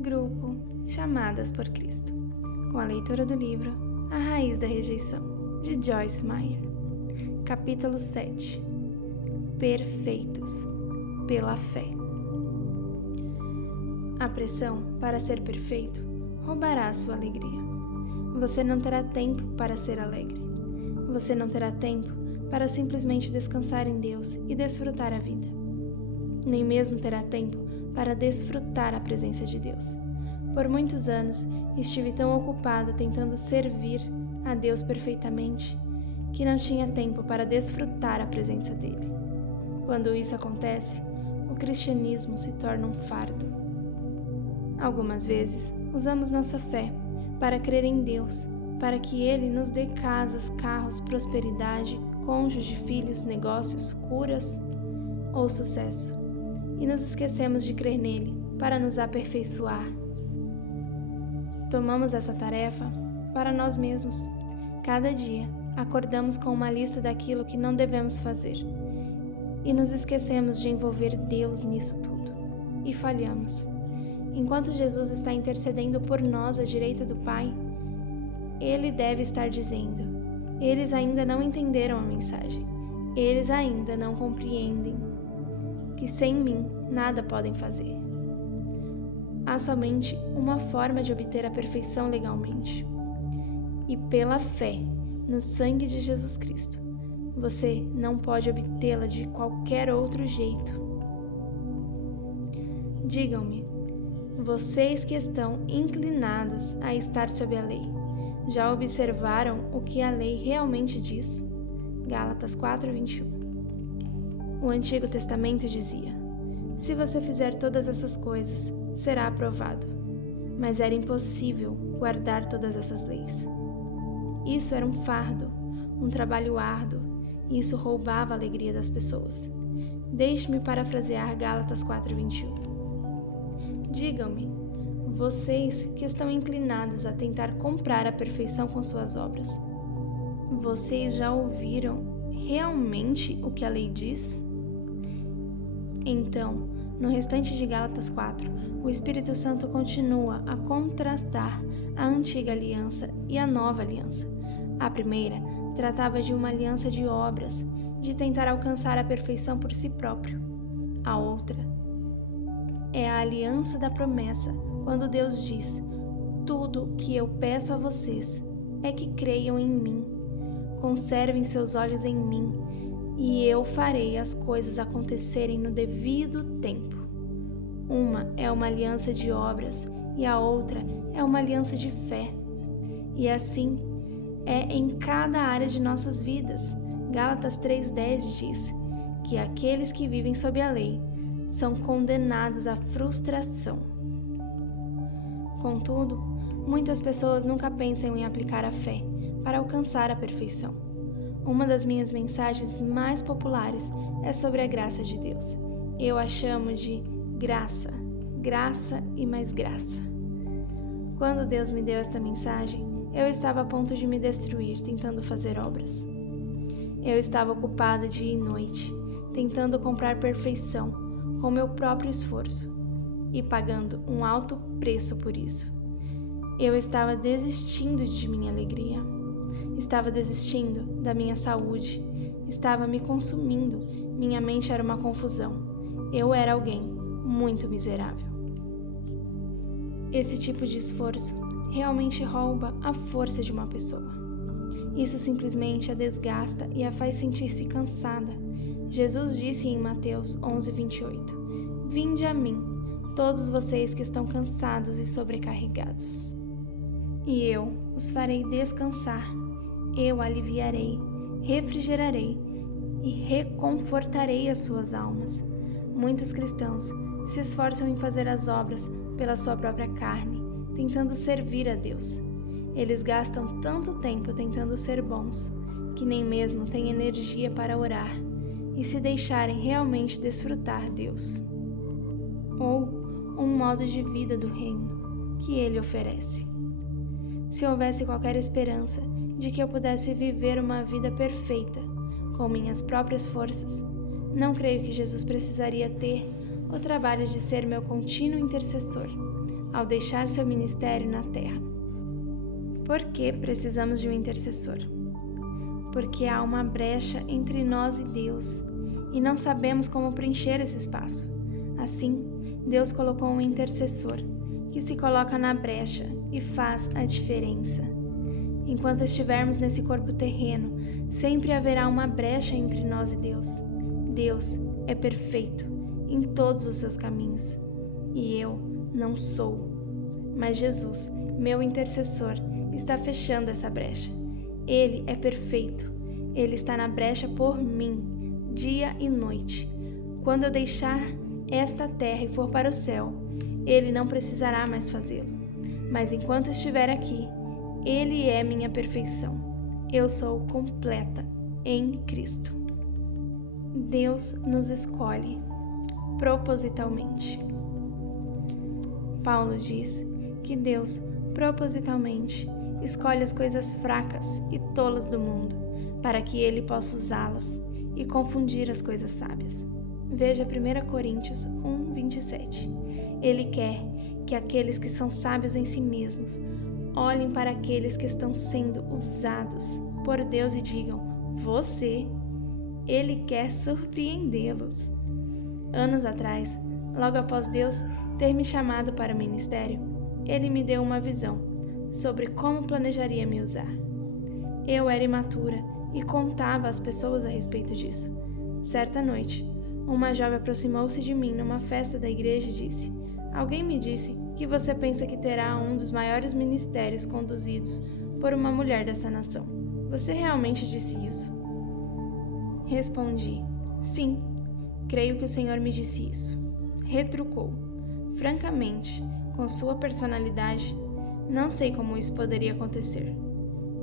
Grupo Chamadas por Cristo, com a leitura do livro A Raiz da Rejeição, de Joyce Meyer. Capítulo 7. Perfeitos pela fé. A pressão para ser perfeito roubará a sua alegria. Você não terá tempo para ser alegre. Você não terá tempo para simplesmente descansar em Deus e desfrutar a vida. Nem mesmo terá tempo para desfrutar a presença de Deus. Por muitos anos, estive tão ocupada tentando servir a Deus perfeitamente que não tinha tempo para desfrutar a presença dele. Quando isso acontece, o cristianismo se torna um fardo. Algumas vezes, usamos nossa fé para crer em Deus, para que Ele nos dê casas, carros, prosperidade, cônjuge, filhos, negócios, curas ou sucesso. E nos esquecemos de crer nele para nos aperfeiçoar. Tomamos essa tarefa para nós mesmos. Cada dia, acordamos com uma lista daquilo que não devemos fazer. E nos esquecemos de envolver Deus nisso tudo. E falhamos. Enquanto Jesus está intercedendo por nós à direita do Pai, Ele deve estar dizendo: eles ainda não entenderam a mensagem. Eles ainda não compreendem que sem mim nada podem fazer. Há somente uma forma de obter a perfeição legalmente. E pela fé no sangue de Jesus Cristo, você não pode obtê-la de qualquer outro jeito. Digam-me, vocês que estão inclinados a estar sob a lei, já observaram o que a lei realmente diz? Gálatas 4:21. O Antigo Testamento dizia: se você fizer todas essas coisas, será aprovado. Mas era impossível guardar todas essas leis. Isso era um fardo, um trabalho árduo, e isso roubava a alegria das pessoas. Deixe-me parafrasear Gálatas 4:21. Digam-me, vocês que estão inclinados a tentar comprar a perfeição com suas obras, vocês já ouviram realmente o que a lei diz? Então, no restante de Gálatas 4, o Espírito Santo continua a contrastar a antiga aliança e a nova aliança. A primeira tratava de uma aliança de obras, de tentar alcançar a perfeição por si próprio. A outra é a aliança da promessa, quando Deus diz: tudo o que eu peço a vocês é que creiam em mim. Conservem seus olhos em mim, e eu farei as coisas acontecerem no devido tempo. Uma é uma aliança de obras e a outra é uma aliança de fé. E assim é em cada área de nossas vidas. Gálatas 3:10 diz que aqueles que vivem sob a lei são condenados à frustração. Contudo, muitas pessoas nunca pensam em aplicar a fé para alcançar a perfeição. Uma das minhas mensagens mais populares é sobre a graça de Deus. Eu a chamo de graça, graça e mais graça. Quando Deus me deu esta mensagem, eu estava a ponto de me destruir tentando fazer obras. Eu estava ocupada dia e noite, tentando comprar perfeição com meu próprio esforço e pagando um alto preço por isso. Eu estava desistindo de minha alegria. Estava desistindo da minha saúde, estava me consumindo, minha mente era uma confusão. Eu era alguém muito miserável. Esse tipo de esforço realmente rouba a força de uma pessoa. Isso simplesmente a desgasta e a faz sentir-se cansada. Jesus disse em Mateus 11:28: vinde a mim, todos vocês que estão cansados e sobrecarregados, e eu os farei descansar. Eu aliviarei, refrigerarei e reconfortarei as suas almas. Muitos cristãos se esforçam em fazer as obras pela sua própria carne, tentando servir a Deus. Eles gastam tanto tempo tentando ser bons, que nem mesmo têm energia para orar e se deixarem realmente desfrutar Deus. Ou um modo de vida do reino que Ele oferece. Se houvesse qualquer esperança de que eu pudesse viver uma vida perfeita com minhas próprias forças, não creio que Jesus precisaria ter o trabalho de ser meu contínuo intercessor, ao deixar seu ministério na terra. Por que precisamos de um intercessor? Porque há uma brecha entre nós e Deus e não sabemos como preencher esse espaço. Assim, Deus colocou um intercessor que se coloca na brecha e faz a diferença. Enquanto estivermos nesse corpo terreno, sempre haverá uma brecha entre nós e Deus. Deus é perfeito em todos os seus caminhos e eu não sou. Mas Jesus, meu intercessor, está fechando essa brecha. Ele é perfeito. Ele está na brecha por mim, dia e noite. Quando eu deixar esta terra e for para o céu, Ele não precisará mais fazê-lo. Mas enquanto estiver aqui, Ele é minha perfeição. Eu sou completa em Cristo. Deus nos escolhe propositalmente. Paulo diz que Deus propositalmente escolhe as coisas fracas e tolas do mundo para que Ele possa usá-las e confundir as coisas sábias. Veja 1 Coríntios 1:27. Ele quer que aqueles que são sábios em si mesmos olhem para aqueles que estão sendo usados por Deus e digam: você. Ele quer surpreendê-los. Anos atrás, logo após Deus ter me chamado para o ministério, Ele me deu uma visão sobre como planejaria me usar. Eu era imatura e contava às pessoas a respeito disso. Certa noite, uma jovem aproximou-se de mim numa festa da igreja e disse: alguém me disse que você pensa que terá um dos maiores ministérios conduzidos por uma mulher dessa nação. Você realmente disse isso? Respondi: sim, creio que o Senhor me disse isso. Retrucou: francamente, com sua personalidade, não sei como isso poderia acontecer.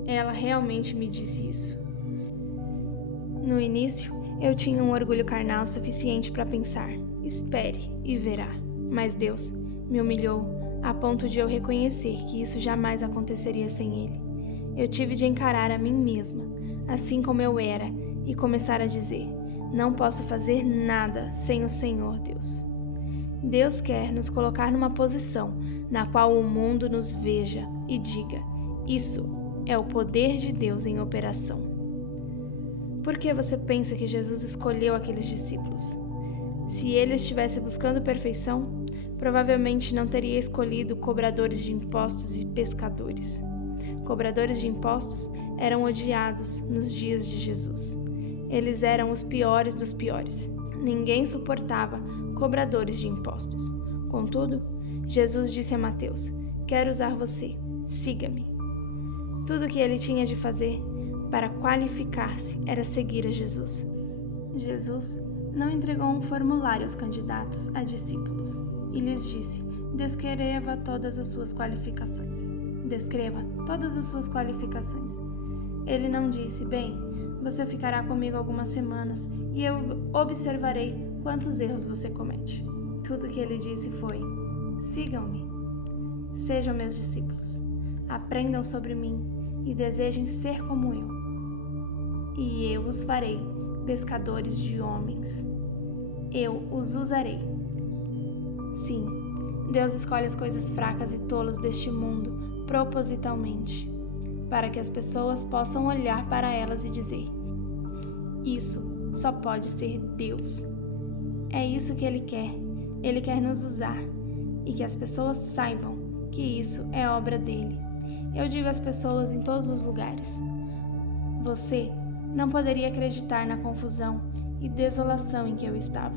Ela realmente me disse isso. No início, eu tinha um orgulho carnal suficiente para pensar: espere e verá. Mas Deus me humilhou a ponto de eu reconhecer que isso jamais aconteceria sem Ele. Eu tive de encarar a mim mesma, assim como eu era, e começar a dizer: não posso fazer nada sem o Senhor Deus. Deus quer nos colocar numa posição na qual o mundo nos veja e diga: isso é o poder de Deus em operação. Por que você pensa que Jesus escolheu aqueles discípulos? Se ele estivesse buscando perfeição, provavelmente não teria escolhido cobradores de impostos e pescadores. Cobradores de impostos eram odiados nos dias de Jesus. Eles eram os piores dos piores. Ninguém suportava cobradores de impostos. Contudo, Jesus disse a Mateus: quero usar você, siga-me. Tudo o que ele tinha de fazer para qualificar-se era seguir a Jesus. Jesus não entregou um formulário aos candidatos a discípulos e lhes disse: descreva todas as suas qualificações. Descreva todas as suas qualificações. Ele não disse: bem, você ficará comigo algumas semanas e eu observarei quantos erros você comete. Tudo o que ele disse foi: sigam-me. Sejam meus discípulos. Aprendam sobre mim e desejem ser como eu. E eu os farei pescadores de homens. Eu os usarei. Sim, Deus escolhe as coisas fracas e tolas deste mundo propositalmente, para que as pessoas possam olhar para elas e dizer: isso só pode ser Deus. É isso que Ele quer. Ele quer nos usar e que as pessoas saibam que isso é obra dele. Eu digo às pessoas em todos os lugares: você não poderia acreditar na confusão e desolação em que eu estava.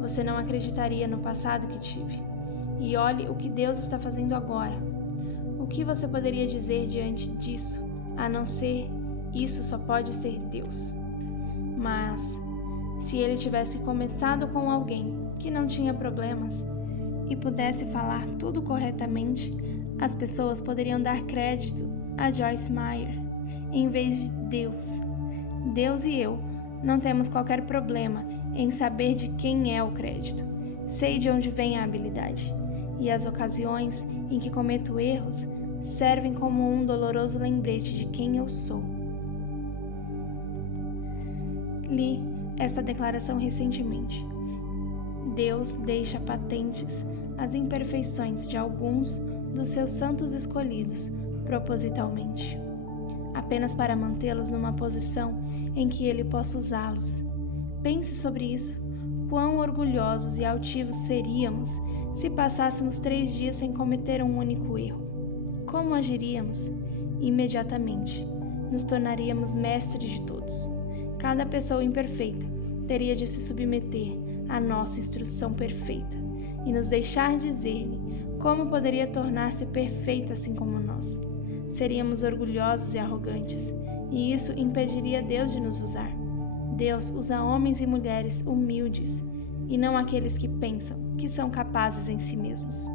Você não acreditaria no passado que tive. E olhe o que Deus está fazendo agora. O que você poderia dizer diante disso, a não ser: isso só pode ser Deus? Mas, se ele tivesse começado com alguém que não tinha problemas e pudesse falar tudo corretamente, as pessoas poderiam dar crédito a Joyce Meyer em vez de Deus. Deus e eu não temos qualquer problema em saber de quem é o crédito. Sei de onde vem a habilidade. E as ocasiões em que cometo erros servem como um doloroso lembrete de quem eu sou. Li essa declaração recentemente. Deus deixa patentes as imperfeições de alguns dos seus santos escolhidos propositalmente, apenas para mantê-los numa posição em que ele possa usá-los. Pense sobre isso. Quão orgulhosos e altivos seríamos se passássemos 3 dias sem cometer um único erro? Como agiríamos? Imediatamente, nos tornaríamos mestres de todos. Cada pessoa imperfeita teria de se submeter à nossa instrução perfeita e nos deixar dizer-lhe como poderia tornar-se perfeita assim como nós. Seríamos orgulhosos e arrogantes, e isso impediria Deus de nos usar. Deus usa homens e mulheres humildes, e não aqueles que pensam que são capazes em si mesmos.